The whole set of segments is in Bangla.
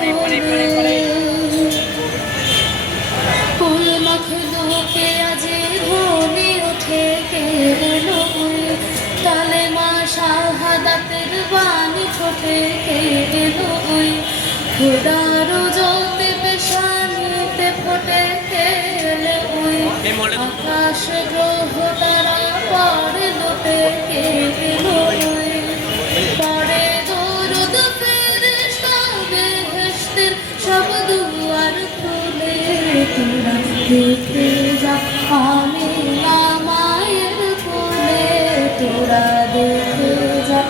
কোলে ফুল মাখলো কে আজি ধনে ওঠে কে এলো কালেমা শাহাদাতের বাণী ঠোঁটে কে এলো খোদার জ্যোতি পেশানিতে ফোটে কে এলো আকাশ গ্রহ তারা পরে লোটে কে এলো পরে দরুদ ফেরেশতা বেহেশতের সব দুয়ার খুলে তোরা দেখে যা আমিনা মায়ের কোলে তোরা দেখে যা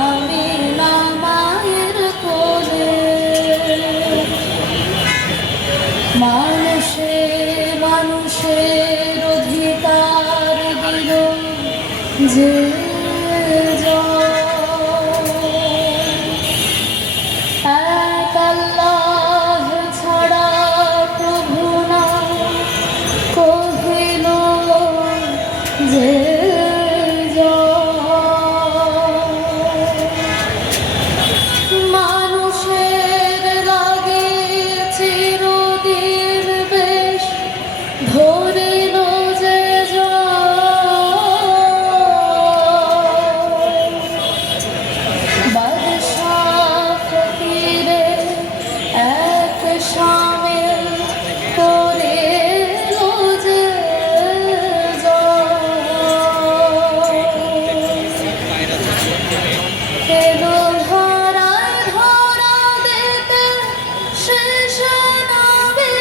আমিনা মায়ের কোলে মানুষের অধিকার দিল যে এক আল্লাহ ছাড়া প্রভু না কহিল যে মানুষের লাগে চিরদিন বেশ ধরিল যে বাদশাহ ফকিরে এক শামিল করিল যে এলো ধরায় ধরা দিতে শেষ নবী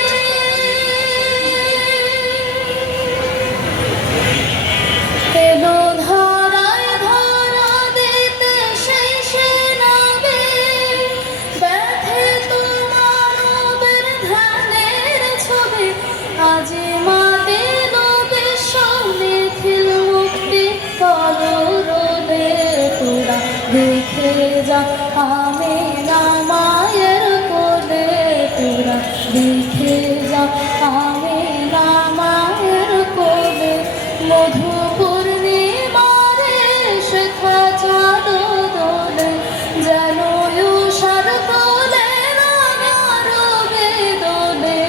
এলো ধরায় ধরা দিতে শেষ নবী ব্যথিত মানবের ধ্যানের ছবি আজি মাদিল বিশ্ব নিখিল মুক্তি কলরবে তোরা দেখে যা আমিনা মায়ের কোলে তোরা দেখে যা আমিনা মায়ের কোলে মধু পূর্ণিমারে শেখা চাঁদ দোলে যেন উষার কোলে রবে দোলে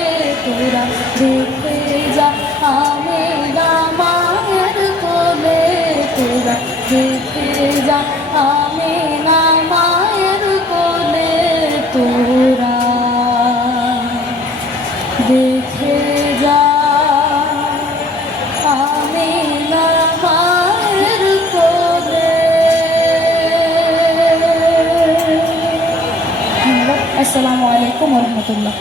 তোরা দেখে যা আমিনা মায়ের কোলে তোরা দেখে যা আমিনা মায়ের কোলে তোরা দেখে যা আমিনা মায়ের কোলে। আসসালামু আলাইকুম ওয়া রাহমাতুল্লাহ।